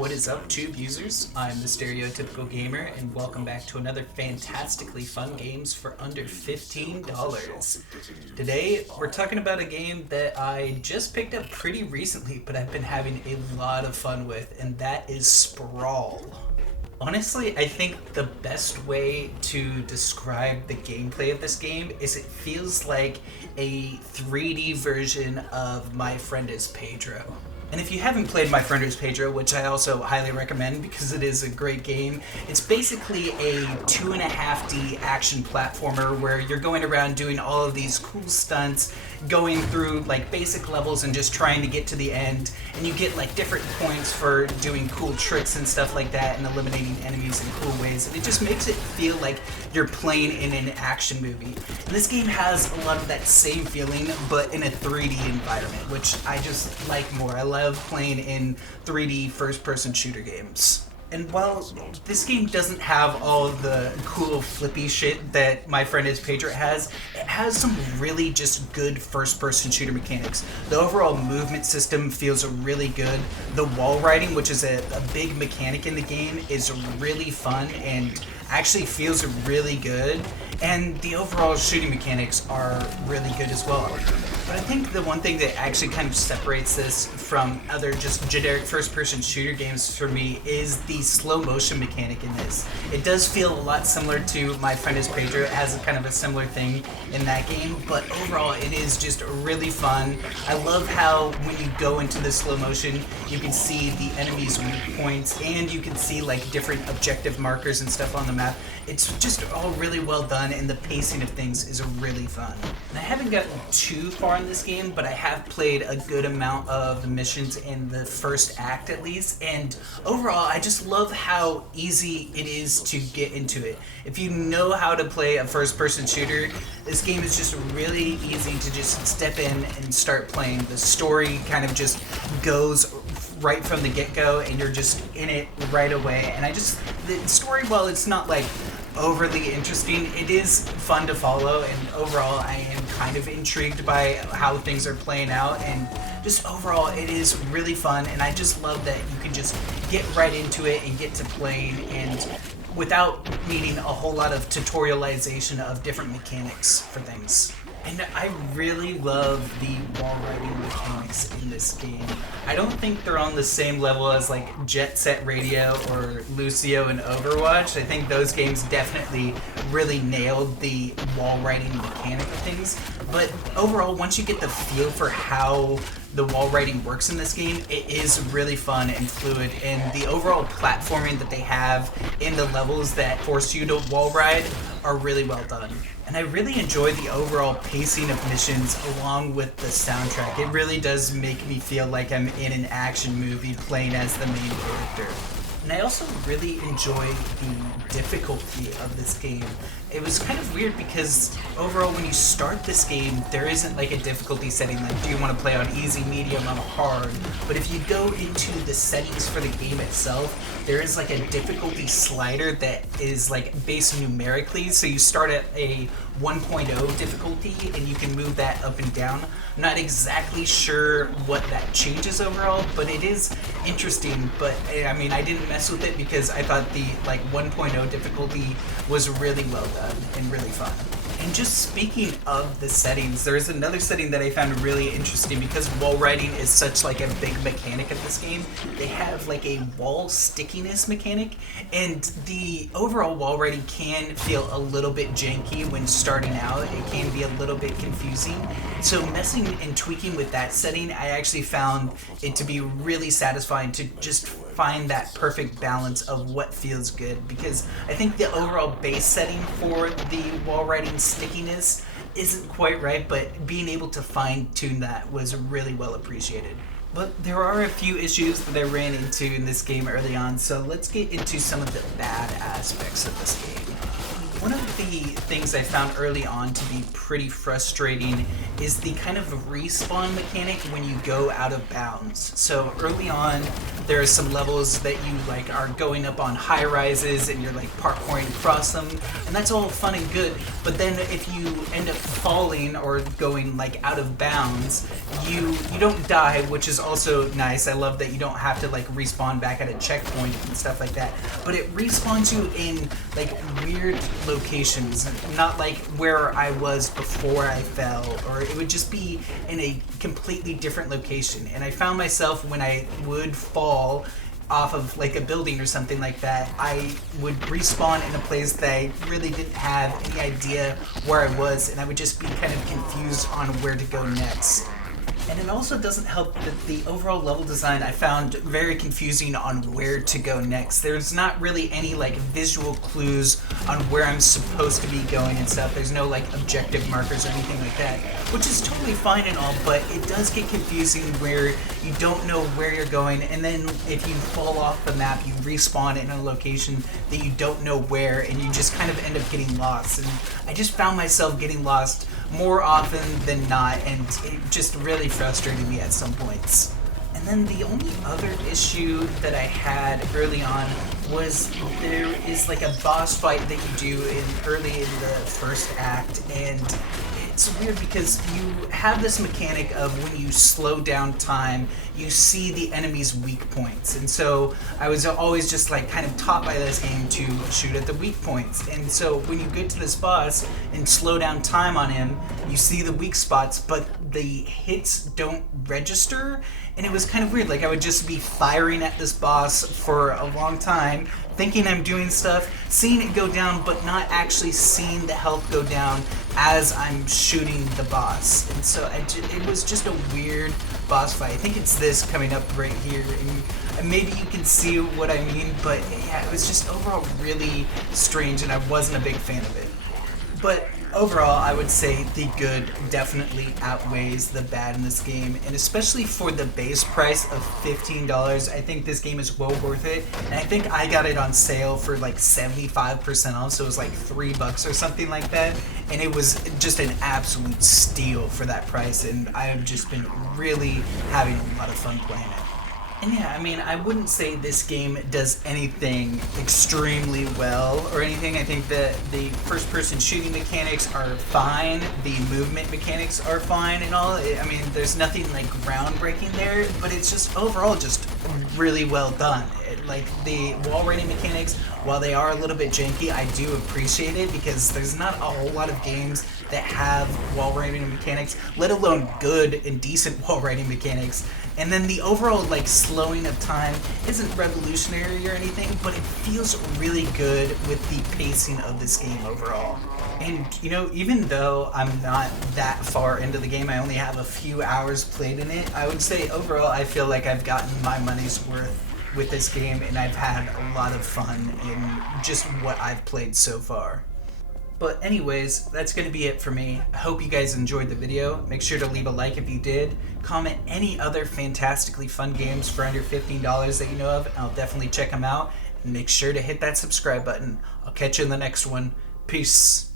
What is up, Tube users? I'm the Stereotypical Gamer, and welcome back to another fantastically fun games for under $15. Today, we're talking about a game that I just picked up pretty recently, but I've been having a lot of fun with, and that is Sprawl. Honestly, I think the best way to describe the gameplay of this game is it feels like a 3D version of My Friend is Pedro. And if you haven't played My Friend is Pedro, which I also highly recommend because it is a great game, it's basically a 2.5D action platformer where you're going around doing all of these cool stunts, going through like basic levels and just trying to get to the end, and you get like different points for doing cool tricks and stuff like that and eliminating enemies in cool ways, and it just makes it feel like you're playing in an action movie. And this game has a lot of that same feeling, but in a 3D environment, which I just like more. I love playing in 3D first-person shooter games. And while this game doesn't have all of the cool flippy shit that My Friend is Pedro has, it has some really just good first-person shooter mechanics. The overall movement system feels really good. The wall riding, which is a big mechanic in the game, is really fun and actually feels really good. And the overall shooting mechanics are really good as well. But I think the one thing that actually kind of separates this from other just generic first-person shooter games for me is the slow motion mechanic in this. It does feel a lot similar to My Friend is Pedro. It has kind of a similar thing in that game, but overall it is just really fun. I love how when you go into the slow motion, you can see the enemy's weak points and you can see like different objective markers and stuff on the map. It's just all really well done, and the pacing of things is really fun. And I haven't gotten too far in this game, but I have played a good amount of the missions in the first act at least, and overall I just love how easy it is to get into it. If you know how to play a first-person shooter, this game is just really easy to just step in and start playing. The story kind of just goes right from the get-go, and you're just in it right away. And the story, while it's not like overly interesting, it is fun to follow, and overall I am kind of intrigued by how things are playing out, and just overall it is really fun, and I just love that you can just get right into it and get to playing and without needing a whole lot of tutorialization of different mechanics for things. And I really love the wall riding mechanics in this game. I don't think they're on the same level as like Jet Set Radio or Lucio and Overwatch. I think those games definitely really nailed the wall riding mechanic of things. But overall, once you get the feel for how the wall riding works in this game, it is really fun and fluid, and the overall platforming that they have in the levels that force you to wall ride are really well done. And I really enjoy the overall pacing of missions along with the soundtrack. It really does make me feel like I'm in an action movie playing as the main character. And I also really enjoy the difficulty of this game. It was kind of weird because overall when you start this game, there isn't like a difficulty setting like do you want to play on easy, medium, or hard. But if you go into the settings for the game itself, there is like a difficulty slider that is like based numerically. So you start at a 1.0 difficulty and you can move that up and down. I'm not exactly sure what that changes overall, but it is interesting. But I mean, I didn't mess with it because I thought the like 1.0 difficulty was really well done and really fun. And just speaking of the settings, there's another setting that I found really interesting because wall riding is such like a big mechanic of this game. They have like a wall stickiness mechanic, and the overall wall riding can feel a little bit janky when starting out. It can be a little bit confusing. So messing and tweaking with that setting, I actually found it to be really satisfying to just find that perfect balance of what feels good, because I think the overall base setting for the wall riding stickiness isn't quite right, but being able to fine-tune that was really well appreciated. But there are a few issues that I ran into in this game early on, so let's get into some of the bad aspects of this game. One of the things I found early on to be pretty frustrating is the kind of respawn mechanic when you go out of bounds. So early on, there are some levels that you like are going up on high rises and you're like parkouring across them, and that's all fun and good. But then if you end up falling or going like out of bounds, you don't die, which is also nice. I love that you don't have to like respawn back at a checkpoint and stuff like that. But it respawns you in like weird locations, not like where I was before I fell, or it would just be in a completely different location. And I found myself when I would fall off of like a building or something like that, I would respawn in a place that I really didn't have any idea where I was, and I would just be kind of confused on where to go next. And it also doesn't help that the overall level design I found very confusing on where to go next. There's not really any like visual clues on where I'm supposed to be going and stuff. There's no like objective markers or anything like that, which is totally fine and all, but it does get confusing where you don't know where you're going, and then if you fall off the map, you respawn in a location that you don't know where, and you just kind of end up getting lost. And I just found myself getting lost more often than not, and it just really frustrated me at some points. And then the only other issue that I had early on was there is like a boss fight that you do early in the first act, and it's weird because you have this mechanic of when you slow down time, you see the enemy's weak points. And so I was always just like kind of taught by this game to shoot at the weak points. And so when you get to this boss and slow down time on him, you see the weak spots, but the hits don't register. And it was kind of weird. Like I would just be firing at this boss for a long time, thinking I'm doing stuff, seeing it go down, but not actually seeing the health go down as I'm shooting the boss. And so it was just a weird boss fight. I think it's this coming up right here, and maybe you can see what I mean, but yeah, it was just overall really strange, and I wasn't a big fan of it. But overall, I would say the good definitely outweighs the bad in this game, and especially for the base price of $15, I think this game is well worth it. And I think I got it on sale for like 75% off, so it was like $3 or something like that, and it was just an absolute steal for that price, and I have just been really having a lot of fun playing it. And yeah, I mean, I wouldn't say this game does anything extremely well or anything. I think that the first-person shooting mechanics are fine, the movement mechanics are fine and all. I mean, there's nothing like groundbreaking there, but it's just overall just really well done. Like the wall riding mechanics, while they are a little bit janky, I do appreciate it because there's not a whole lot of games that have wall riding mechanics, let alone good and decent wall riding mechanics. And then the overall like slowing of time isn't revolutionary or anything, but it feels really good with the pacing of this game overall. And you know, even though I'm not that far into the game, I only have a few hours played in it, I would say overall I feel like I've gotten my money's worth with this game, and I've had a lot of fun in just what I've played so far. But anyways, that's going to be it for me. I hope you guys enjoyed the video. Make sure to leave a like if you did. Comment any other fantastically fun games for under $15 that you know of, and I'll definitely check them out. And make sure to hit that subscribe button. I'll catch you in the next one. Peace.